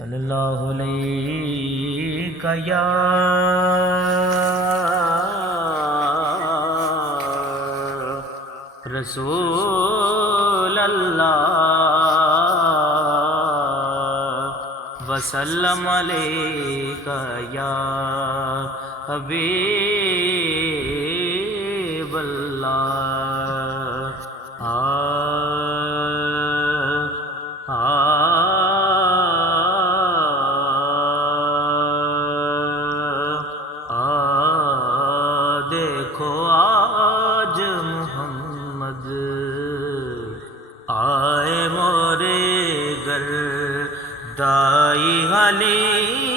صلی اللہ علیہ یا رسول اللہ وسلم علیک یا حبیب اللہ دیکھو آج محمد آئے مورے گر دائی حلی